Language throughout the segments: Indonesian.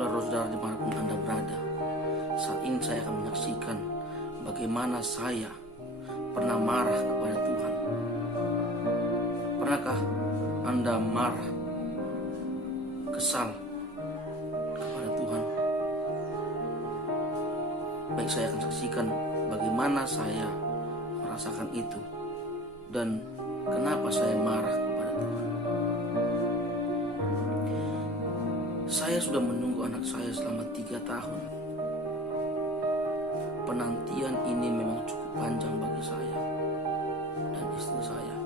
Saudara-saudara dimanapun Anda berada, saat ini saya akan menyaksikan bagaimana saya pernah marah kepada Tuhan. Pernahkah Anda marah, kesal kepada Tuhan? Baik, saya akan saksikan bagaimana saya merasakan itu dan kenapa saya marah kepada Tuhan. Saya sudah menunggu anak saya selama 3 tahun. Penantian ini memang cukup panjang bagi saya dan istri saya.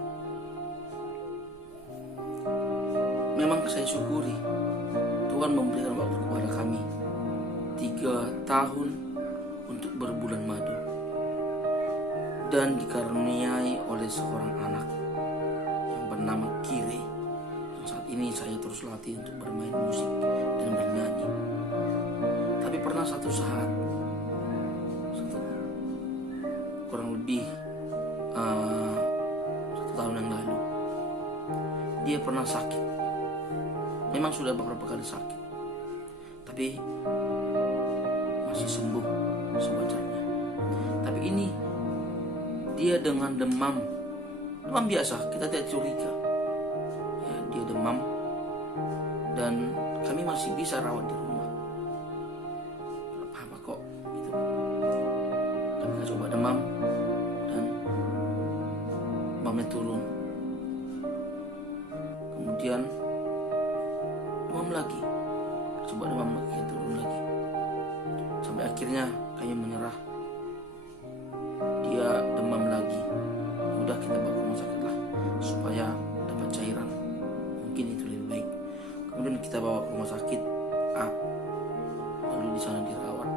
Memang saya syukuri Tuhan memberikan waktu kepada kami 3 tahun untuk berbulan madu dan dikaruniai oleh seorang anak yang bernama Kire. Saat ini saya terus latih untuk bermain musik dan bernyanyi. Tapi pernah satu saat, kurang lebih 1 tahun yang lalu, dia pernah sakit. Memang sudah beberapa kali sakit, tapi masih sembuh sewajarnya. Tapi ini dia dengan demam biasa, kita tidak curiga. Dia demam dan kami masih bisa rawat di rumah. Apa kok gitu. Kami coba demam dan demamnya turun. Kemudian demam lagi. Coba demam lagi, turun lagi. Sampai akhirnya kami menyerah. Dia demam lagi. Udah, kita bawa ke rumah sakit lah supaya dapat cairan. Mungkin itu lebih baik. Kemudian kita bawa ke rumah sakit A, lalu di sana dirawat.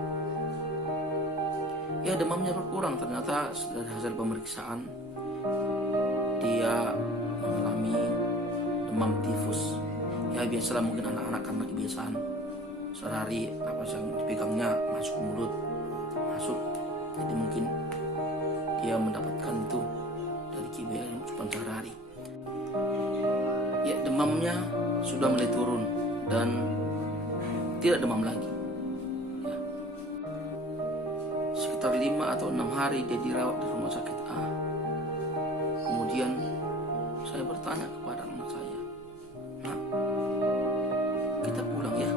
Ya, demamnya berkurang. Ternyata dari hasil pemeriksaan dia mengalami demam tifus. Ya, biasalah, mungkin anak-anak kan lagi kebiasaan sehari apa yang dipegangnya masuk ke mulut, masuk. Jadi mungkin dia mendapatkan itu dari kebiasaan asupan sehari. Ya, demamnya sudah mulai turun dan tidak demam lagi. Ya. Sekitar 5 atau 6 hari dia dirawat di rumah sakit A. Kemudian saya bertanya kepada anak saya, "Nak, kita pulang ya?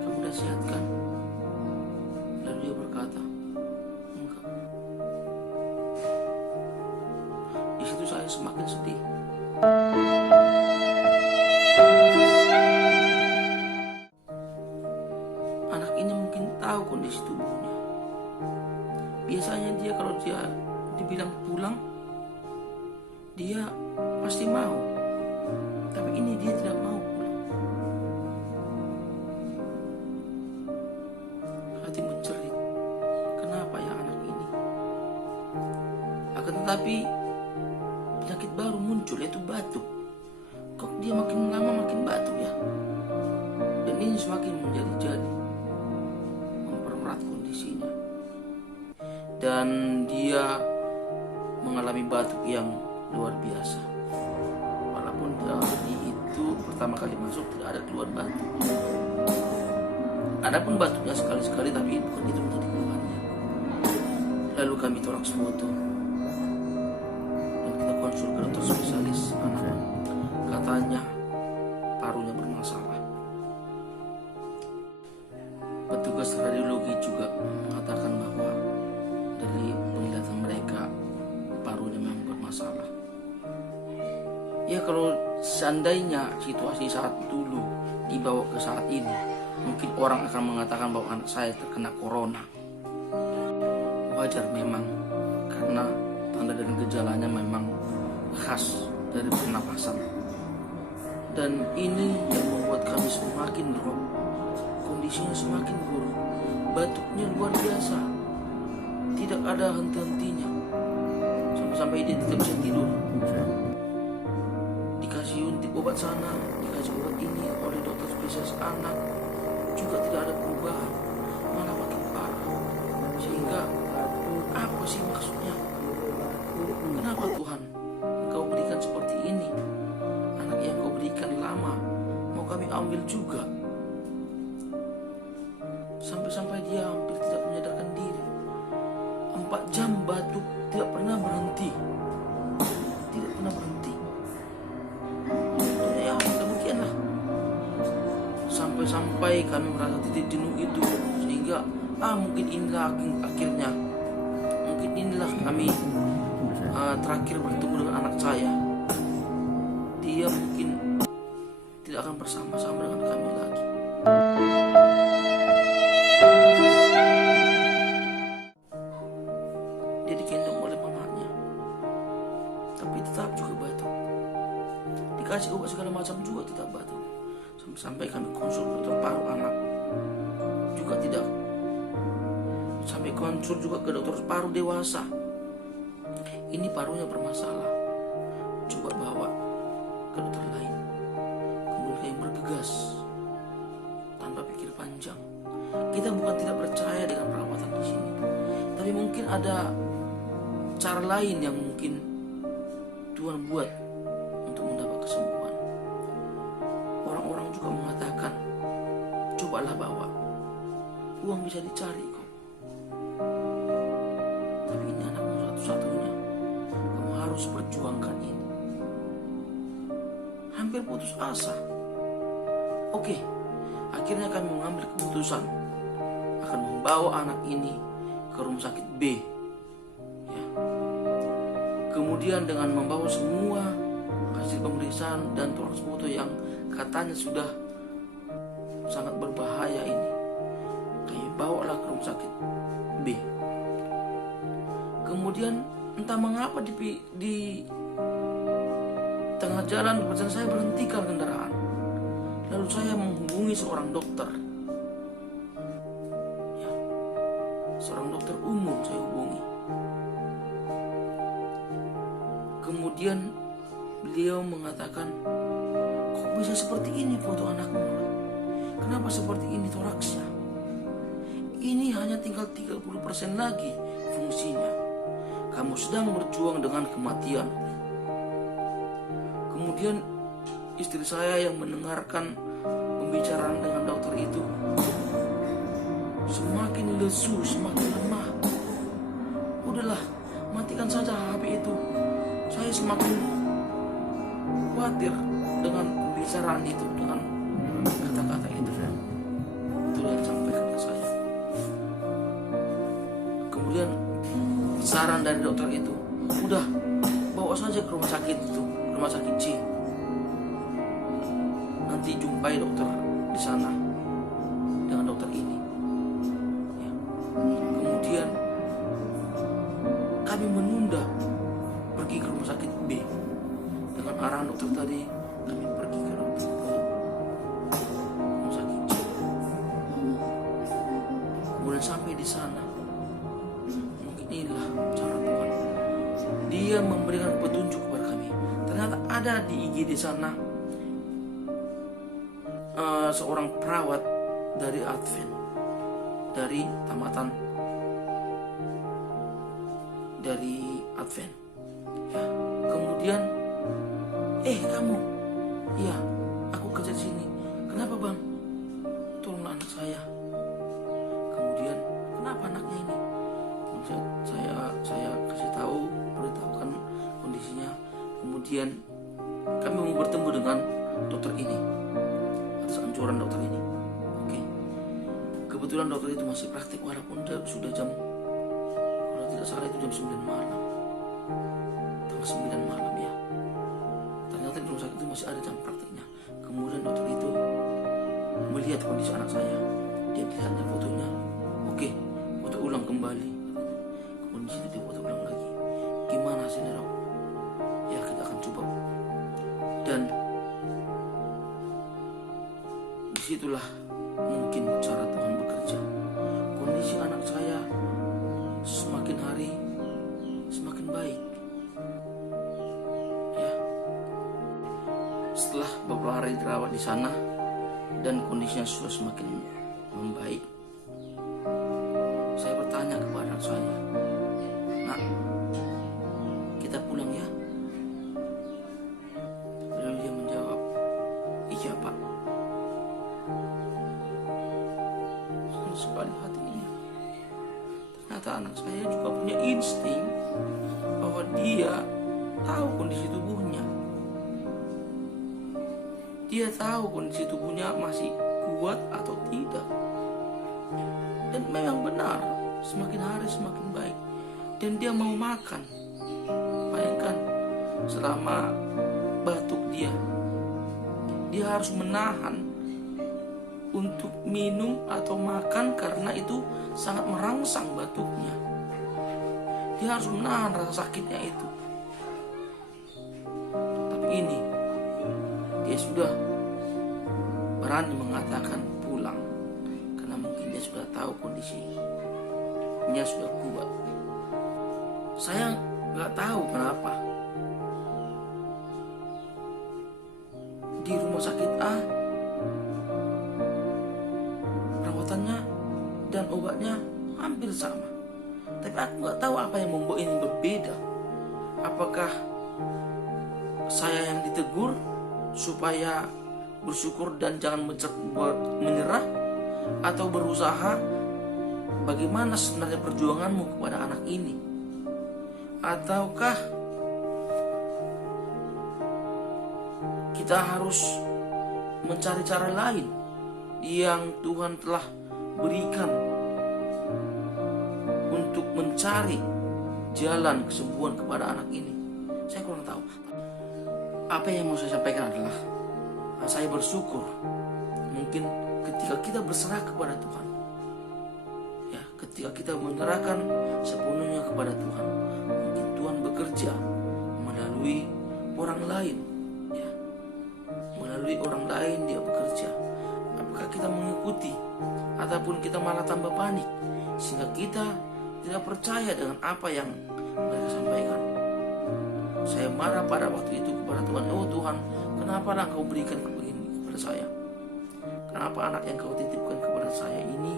Kamu udah sehat kan?" Lalu dia berkata, "Enggak." Di situ saya semakin sedih. Anak ini mungkin tahu kondisi tubuhnya. Biasanya dia kalau dia dibilang pulang, dia pasti mau. Tapi ini dia tidak mau pulang. Hati menjerit. Kenapa ya anak ini? Akan tetapi penyakit baru muncul, yaitu batuk. Kok dia makin lama makin batuk ya? Dan ini semakin menjadi-jadi, memperberat kondisinya. Dan dia mengalami batuk yang luar biasa. Walaupun dari itu pertama kali masuk tidak ada keluar batuk. Adapun batuknya sekali-sekali, tapi bukan itu menjadi keluhannya. Lalu kami tolak foto dan kita konsul ke dokter spesialis anak. Katanya parunya bermasalah. Petugas radiologi juga mengatakan bahwa dari penglihatan mereka parunya memang bermasalah. Ya, kalau seandainya situasi saat dulu dibawa ke saat ini, mungkin orang akan mengatakan bahwa anak saya terkena corona. Wajar memang, karena tanda dan gejalanya memang khas dari pernapasan. Dan ini yang membuat kami semakin drop. Kondisinya semakin buruk. Batuknya luar biasa. Tidak ada henti-hentinya. Sampai-sampai dia tidak bisa tidur. Dikasih untik obat sana, dikasih obat ini oleh dokter spesialis anak, juga tidak ada perubahan, malah makin parah. Sehingga apa sih maksudnya? Kenapa Tuhan Engkau berikan seperti ini? Anak yang Kau berikan lama, mau kami ambil juga. Sampai-sampai dia hampir tidak menyadarkan diri. 4 jam batuk tidak pernah berhenti. Tidak pernah berhenti. Ya demikianlah. Sampai-sampai kami merasa titik jenuh itu, sehingga mungkin inilah akhirnya. Mungkin inilah kami terakhir bertemu dengan anak saya. Dia mungkin tidak akan bersama-sama dengan kami lagi. Dia digendong oleh mamanya, tapi tetap juga batuk. Dikasih obat segala macam juga tetap batuk. Sampai kami konsul dokter paru anak juga tidak. Sampai konsul juga ke dokter paru dewasa. Ini parunya bermasalah. Coba bawa ke dokter lain. Kemudian kami bergegas tanpa pikir panjang. Kita bukan tidak percaya dengan perawatan di sini, tapi mungkin ada cara lain yang mungkin Tuhan buat untuk mendapat kesembuhan. Orang-orang juga mengatakan, cobalah bawa, uang bisa dicari kok. Tapi ini anakmu satu-satunya, kamu harus perjuangkan ini. Hampir putus asa. Oke, akhirnya kami mengambil keputusan akan membawa anak ini ke rumah sakit B. Ya. Kemudian dengan membawa semua hasil pemeriksaan dan toraks foto yang katanya sudah sangat berbahaya ini, kami bawalah ke rumah sakit B. Kemudian entah mengapa di tengah jalan perjalanan saya berhentikan kendaraan. Lalu saya menghubungi seorang dokter. Ya, seorang dokter umum saya hubungi. Kemudian beliau mengatakan, kok bisa seperti ini foto anakmu? Kenapa seperti ini toraksnya? Ini hanya tinggal 30% lagi fungsinya. Kamu sedang berjuang dengan kematian. Kemudian istri saya yang mendengarkan pembicaraan dengan dokter itu semakin lesu, semakin lemah. Udahlah, matikan saja HP itu. Saya semakin khawatir dengan pembicaraan itu, dengan kata-kata itu. Itu yang disampaikan ke saya. Kemudian saran dari dokter itu, udah bawa saja ke rumah sakit itu, rumah sakit C. Nanti jumpai dokter di sana dengan dokter ini. Ya. Kemudian kami menunda pergi ke rumah sakit B. Dengan arahan dokter tadi, kami pergi ke rumah sakit C. Kemudian sampai di sana, mungkin inilah cara Tuhan. Dia memberikan petunjuk kepada kami. Ternyata ada di IGD sana seorang perawat dari Advent, dari tamatan dari Advent. Ya, kemudian kamu, iya, aku kerja di sini. Kenapa bang? Tolonglah anak saya. Kemudian kenapa anaknya ini? Saya kasih tahu, beritahukan kondisinya. Kemudian kami mau bertemu dengan dokter ini atas anjuran dokter ini. Oke. Kebetulan dokter itu masih praktik walaupun sudah jam, kalau tidak salah itu jam 9 malam. Tanggal 9 malam ya. Ternyata di rumah sakit itu masih ada jam praktiknya. Kemudian dokter itu melihat kondisi anak saya. Dia lihatnya fotonya. Oke, foto ulang kembali. Kemudian di situ dia foto ulang lagi. Gimana hasilnya dok? Ya kita akan coba. Dan disitulah mungkin cara Tuhan bekerja. Kondisi anak saya semakin hari semakin baik. Ya. Setelah beberapa hari dirawat di sana dan kondisinya sudah semakin membaik, saya bertanya kepada anak saya, nak, kita pulang ya? Lalu dia menjawab, iya pak. sekali hati ini. Ternyata anak saya juga punya insting bahwa dia tahu kondisi tubuhnya. Dia tahu kondisi tubuhnya masih kuat atau tidak. Dan memang benar, semakin hari semakin baik. Dan dia mau makan. Bayangkan, selama batuk dia harus menahan untuk minum atau makan karena itu sangat merangsang batuknya. Dia harus menahan rasa sakitnya itu. Tapi ini, dia sudah berani mengatakan pulang karena mungkin dia sudah tahu kondisinya sudah kuat. Saya nggak tahu kenapa di rumah sakit A perawatannya dan obatnya hampir sama, tapi aku nggak tahu apa yang membuat ini berbeda. Apakah saya yang ditegur supaya bersyukur dan jangan menyerah, atau berusaha bagaimana sebenarnya perjuanganmu kepada anak ini, ataukah kita harus mencari cara lain yang Tuhan telah berikan untuk mencari jalan kesembuhan kepada anak ini. Saya kurang tahu. Apa yang mau saya sampaikan adalah saya bersyukur mungkin ketika kita berserah kepada Tuhan, ya, ketika kita menyerahkan sepenuhnya kepada Tuhan, mungkin Tuhan bekerja melalui orang lain, ya, melalui orang lain dia bekerja. Apakah kita mengikuti ataupun kita malah tambah panik sehingga kita tidak percaya dengan apa yang mereka sampaikan. Saya marah pada waktu itu kepada Tuhan. Oh Tuhan, kenapa Engkau berikan begini kepada saya? Kenapa anak yang Kau titipkan kepada saya ini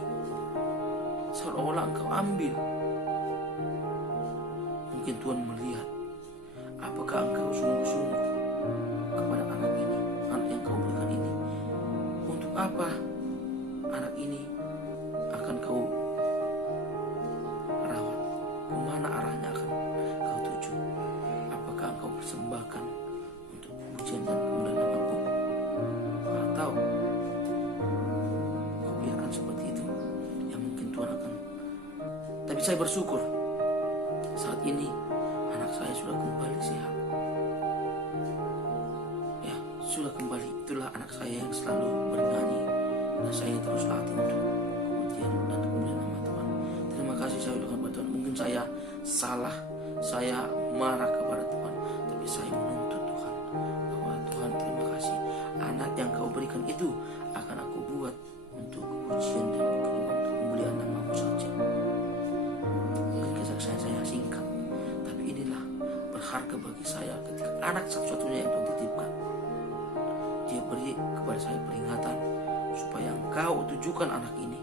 seolah-olah Engkau ambil? Mungkin Tuhan melihat apakah Engkau sungguh-sungguh kepada anak ini, anak yang Kau berikan ini. Untuk apa anak ini akan Kau rawat? Kemana arahnya akan Kau tuju? Apakah Engkau persembahkan untuk pujian dan kemuliaan nama-Mu, atau Kau biarkan seperti itu? Ya mungkin Tuhan akan. Tapi saya bersyukur saat ini anak saya sudah kembali sehat. Ya, sudah kembali. Itulah anak saya yang selalu bernyanyi dan saya terus latih untuk pujian dan kemuliaan nama Tuhan. Terima kasih saya ucapkan kepada Tuhan. Mungkin saya salah, saya marah kepada Tuhan, tapi saya menuntut Tuhan bahwa Tuhan terima kasih, anak yang Kau berikan itu akan aku buat untuk pujian dan kemuliaan nama-Mu saja. Mungkin kesaksian saya singkat, tapi inilah berharga bagi saya ketika anak satu-satunya yang Tuhan titipkan, dia beri kepada saya peringatan supaya Engkau tujukan anak ini